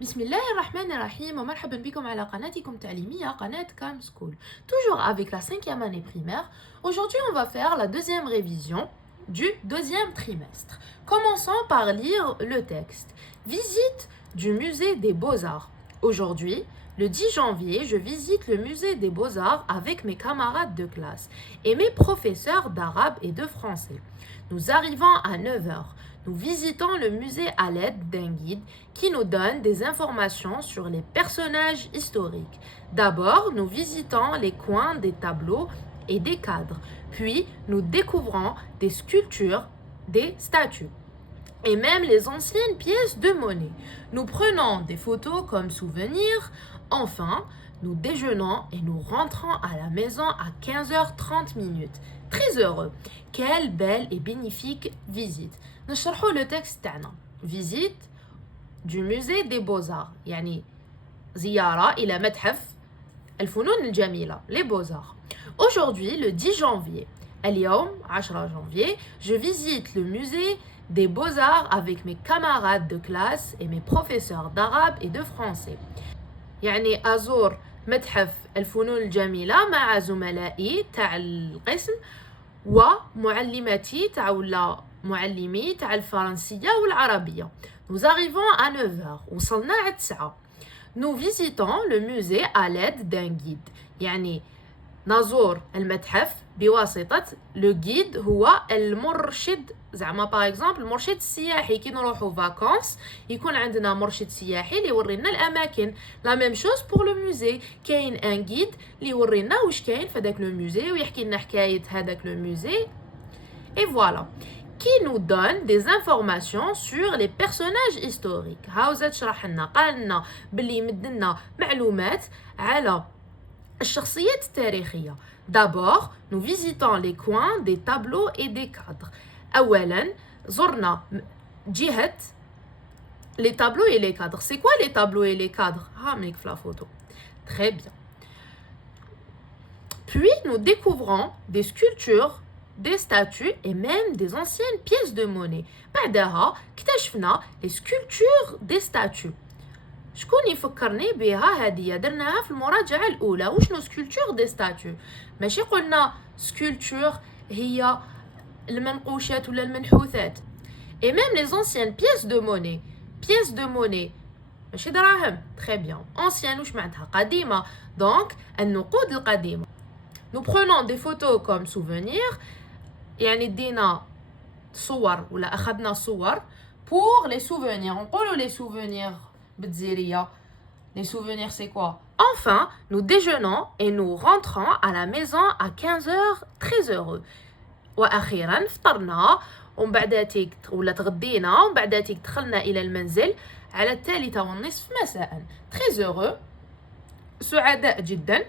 بسم الله الرحمن الرحيم ومرحبا بكم على قناتكم التعليمية قناة Calm School. Toujours avec la cinquième année primaire, aujourd'hui on va faire la deuxième révision du deuxième trimestre. Commençons par lire le texte. Visite du musée des Beaux-Arts. Aujourd'hui, le 10 janvier, je visite le musée des Beaux-Arts avec mes camarades de classe et mes professeurs d'arabe et de français. Nous arrivons à 9 heures. Nous visitons le musée à l'aide d'un guide qui nous donne des informations sur les personnages historiques. D'abord, nous visitons les coins des tableaux et des cadres. Puis, nous découvrons des sculptures, des statues et même les anciennes pièces de monnaie. Nous prenons des photos comme souvenirs. Enfin, nous déjeunons et nous rentrons à la maison à 15h30. Très heureux. Quelle belle et bénéfique visite. نشرحوا le texte تاعنا. Visite du musée des Beaux-Arts. يعني زيارة إلى متحف الفنون الجميلة. Les Beaux-Arts. Aujourd'hui, le 10 janvier. اليوم 10 janvier, je visite le musée des Beaux-Arts avec mes camarades de classe et mes professeurs d'arabe et de français. يعني أزور متحف الفنون الجميلة مع زملائي تاع القسم ومعلمتي تاع ولا معلمي تاع الفرنسية والعربية. Nous arrivons à 9 heures. وصلنا على 9. Nous visitons le musée à l'aide d'un guide. يعني نزور المتحف بواسطة لو جيد هو المرشد زعما باغ اكزومبل المرشد السياحي كي نروحو فاكونس يكون عندنا مرشد سياحي اللي يورينا الاماكن لا ميم شوز بور لو موزي كاين ان جيد اللي يورينا واش كاين في هذاك لو موزي ويحكي لنا حكايه هذاك لو موزي اي فوالا qui nous donne des informations sur les personnages historiques. هاوزات شرح لنا قال لنا باللي مدلنا معلومات على الشخصيات التاريخية. D'abord, nous visitons les coins des tableaux et des cadres. أولاً زرنا جهة les tableaux et les cadres. C'est quoi les tableaux et les cadres? مليك في la photo. Très bien. Puis nous découvrons des sculptures, des statues et même des anciennes pièces de monnaie. بعدها اكتشفنا les sculptures des statues. شكون يفكرني بها هدية درناها في المراجعة الأولى وشنو سكولتور دي ستاتيو ماشي قلنا سكولتور هي المنقوشات ولا المنحوتات et même les anciennes pièces de monnaie ماشي دراهم très bien ancienne وش معناتها قديمة donc النقود القديمة. Nous prenons des photos comme souvenirs يعني دينا صور ولا أخذنا صور pour les souvenirs نقولوا les souvenirs بتزيرية. Les souvenirs c'est quoi? Enfin, nous déjeunons et nous rentrons à la maison à 15 heures très heureux. وأخيرا فطرنا ومن بعداتيك ولا تغدينا ومن بعداتيك دخلنا إلى المنزل على 3:30 مساء. Très heureux. سعداء جدا.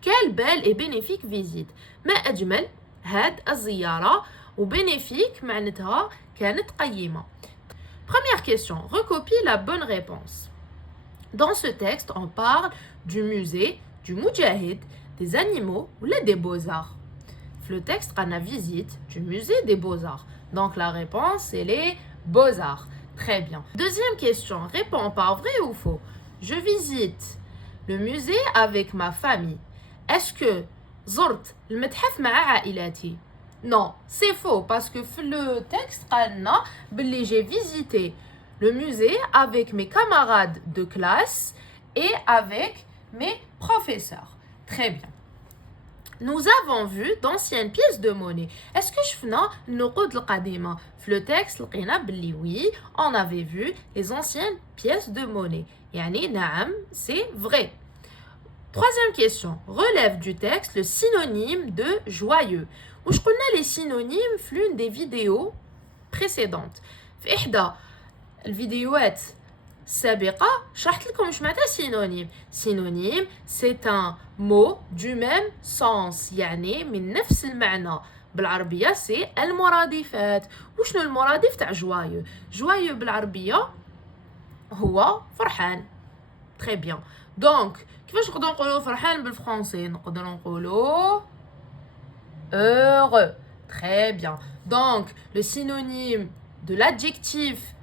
Quelle belle et bénéfique visite. ما أجمل هاد الزيارة وبينيفيك معناتها كانت قيمة. Première question, recopie la bonne réponse. Dans ce texte, on parle du musée, du Moudjahid, des animaux ou des beaux-arts. Le texte, on a visite du musée des beaux-arts. Donc la réponse, c'est les beaux-arts. Très bien. Deuxième question, réponds par vrai ou faux. Je visite le musée avec ma famille. Est-ce que زرت المتحف مع عائلتي? Non, c'est faux parce que le texte قالنا باللي j'ai visité le musée avec mes camarades de classe et avec mes professeurs. Très bien. Nous avons vu d'anciennes pièces de monnaie. Est-ce que شفنا النقود القديمة؟ في le texte لقينا باللي oui, on avait vu les anciennes pièces de monnaie. يعني نعم, c'est vrai. Troisième question. Relève du texte le synonyme de joyeux. وش قلنا les synonymes في l'une des vidéos précédentes. في إحدى الفيديوهات السابقة شرحت لكم وش معناتها synonyme. Synonyme, c'est un mot du même sens. يعني من نفس المعنى. بالعربية c'est المرادفات. وشنو المرادف تاع joyeux؟ joyeux بالعربية هو فرحان. Très bien. Donc, كيفاش نقدروا نقولوا فرحان بالفرنسي؟ نقدروا نقولوا heureux. Très bien. Donc, le synonyme de l'adjectif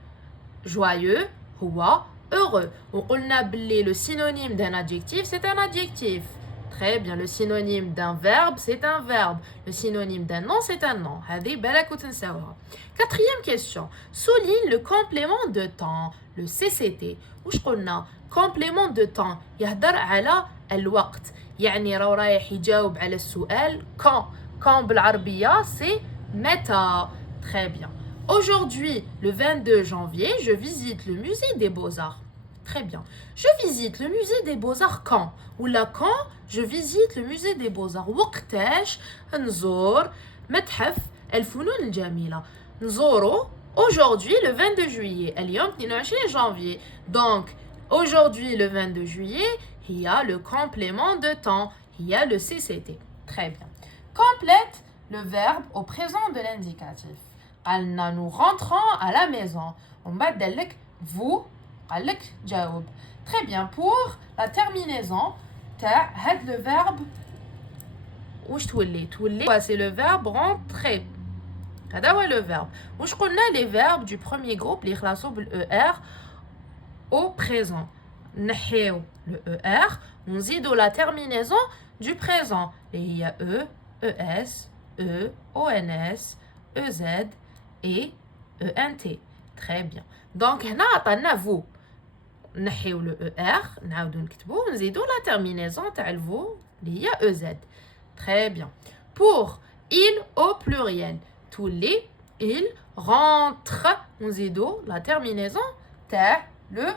joyeux هو heureux. وقلنا باللي le synonyme d'un adjectif c'est un adjectif. Très bien, le synonyme d'un verbe c'est un verbe. Le synonyme d'un nom c'est un nom. هذه بالك وتنساوها. Quatrième question. Souligne le complément de temps. Le CCT. وش قلنا؟ complément de temps يهدر على الوقت. يعني رايح يجاوب على السؤال quand بالعربية c'est متى. Très bien. Aujourd'hui, le 22 janvier, je visite le musée des Beaux-Arts. Très bien. Je visite le musée des Beaux-Arts quand? Ou là, quand je visite le musée des Beaux-Arts. وقتاش نزور متحف الفنون الجميلة. نزورو aujourd'hui le 22 juillet. اليوم 22 janvier. Donc, aujourd'hui le 22 juillet, il y a le complément de temps. Il y a le CCT. Très bien. Complète le verbe au présent de l'indicatif. قالنا nous rentrons à la maison. On va dire vous قال لك جاوب. Très bien. Pour la terminaison تاع هاد le verbe واش تولي c'est le verbe rentrer. هذا هو le verbe. واش قلنا les verbes du premier groupe اللي يخلصوا بال ER au présent. نحيو le ER ونزيدوا la terminaison du présent اللي هي E, ES, E, ONS, EZ et ENT. Très bien. Donc هنا عطانا vous. نحيو le ER نعاودو نكتبو ونزيدو la terminaison تاع le vous اللي هي EZ. Très bien. Pour il au pluriel. Tous les ils rentrent ونزيدو la terminaison تاع le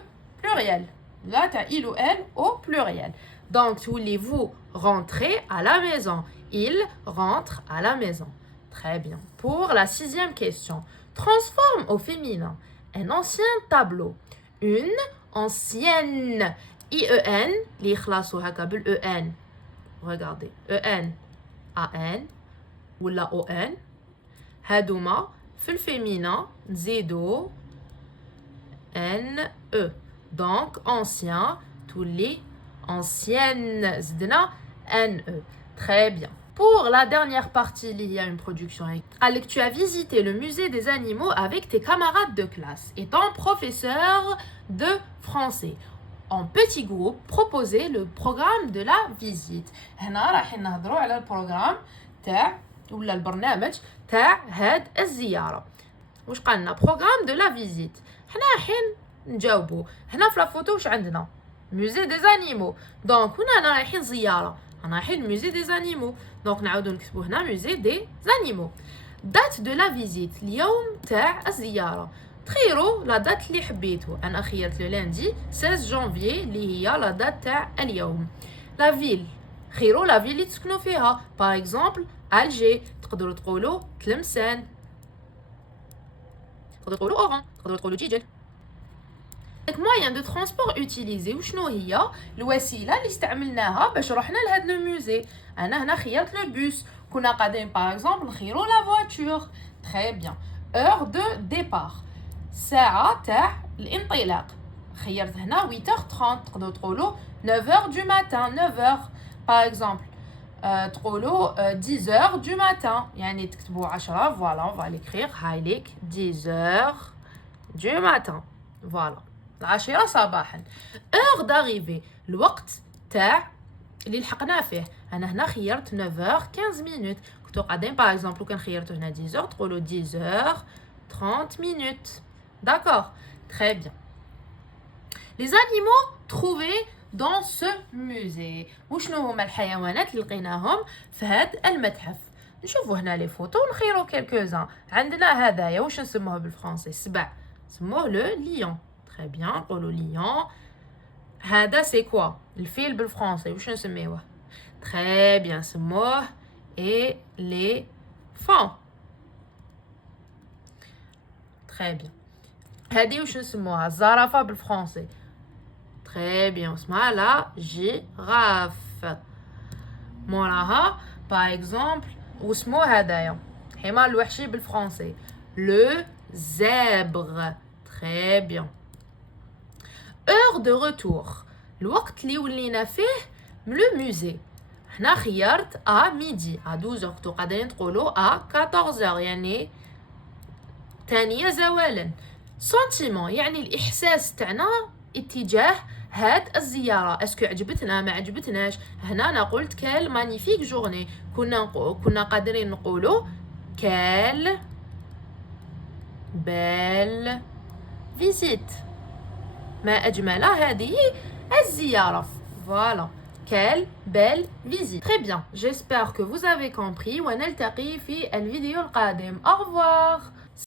pluriel. Là تاع il ou elle au pluriel. Donc tous les vous rentrez à la maison. Il rentre à la maison. Très bien. Pour la sixième question. Transforme au féminin un ancien tableau. Une ancienne. IEN. اللي يخلصوا هكا بالEN. Regardez. EN. AN. ou la ON. هادوما في الفيمينا نزيدو NE. Donc ancien. tous les anciennes. زدنا NE. Très bien. Pour la dernière partie, il y a une production. Alec, tu as visité le musée des animaux avec tes camarades de classe, étant professeur de français. En petit groupe, proposez le programme de la visite. هنا راح نهضروا على البروغرام تاع ولا البرنامج تاع هاد الزيارة. واش قالنا programme de la visite. هنا رايحين نجاوبوا. هنا في لا فوتو واش عندنا؟ musée des animaux. Donc هنا رايحين زيارة. أنا رايحين musée des animaux. Donc نعاودو نكتبو هنا musée des animaux. date de la visite اليوم تاع الزيارة. تخيروا لا دات اللي حبيتو. أنا خيرت لو لاندي 16 جانفي اللي هي لا دات تاع اليوم. لا فيل خيروا لا فيل اللي تسكنوا فيها. باغ اكزومبل ألجي. تقدروا تقولوا تلمسان. تقدروا تقولوا أوران. تقدروا تقولوا جيجل. moyen de transport utilisé وشنو هي الوسيله اللي استعملناها باش رحنا لهاد لو موزي. انا هنا خيرت لو بوس. كنا قاعدين باغ اكزومبل نخيروا لا فواتور. تري بيان. heure de départ ساعه تاع الانطلاق. خيرت هنا 8h30. تقدروا تقولوا 9h du matin. 9h باغ اكزومبل تقولوا 10h du matin. يعني تكتبوا 10. فوالا on va l'écrire هايليك 10h du matin. فوالا 10 صباحا. heure d'arrivée الوقت تاع اللي لحقنا فيه. انا هنا خيرت 9h 15 minutes. كنتو قاعدين باغ اكزومبل لو كان خيرتو هنا 10h تقولوا 10h 30 minutes. d'accord. très bien. les animaux trouvés dans ce musée. وشنو هما الحيوانات اللي لقيناهم في هذا المتحف؟ نشوفوا هنا لي فوتو ونخيروا كلكوزان. عندنا هذايا واش نسموه بالفرنسي؟ سبع. نسموه لو ليون. Très bien, نقولوا lion. هذا c'est quoi? الفيل بالفرنسي واش نسميوه؟ Très bien, نسموه éléphant. Très bien. هذه واش نسموها؟ الزرافة بالفرنسي. Très bien, اسمها لا جيراف. موراها باغ اكزومبل واسمو هذايا حمار الوحشي بالفرنسي لو زيبر. Très bien. heure de retour الوقت اللي ولينا فيه من لو موزي. هنا خيرت à midi à 12h. كنتو قاعدين تقولوا à 14h يعني ثانية زوالا. sentiment يعني الإحساس تاعنا اتجاه هاد الزيارة. اسكو عجبتنا ما عجبتناش؟ هنا انا قلت كال مانيفيك جورني، كنا قادرين نقولوا كال بيل فيزيت، ما أجمل هذه الزيارة. Voilà. Quelle belle visite. Très bien. J'espère que vous avez compris. ونلتقي في الفيديو القادم. Au revoir.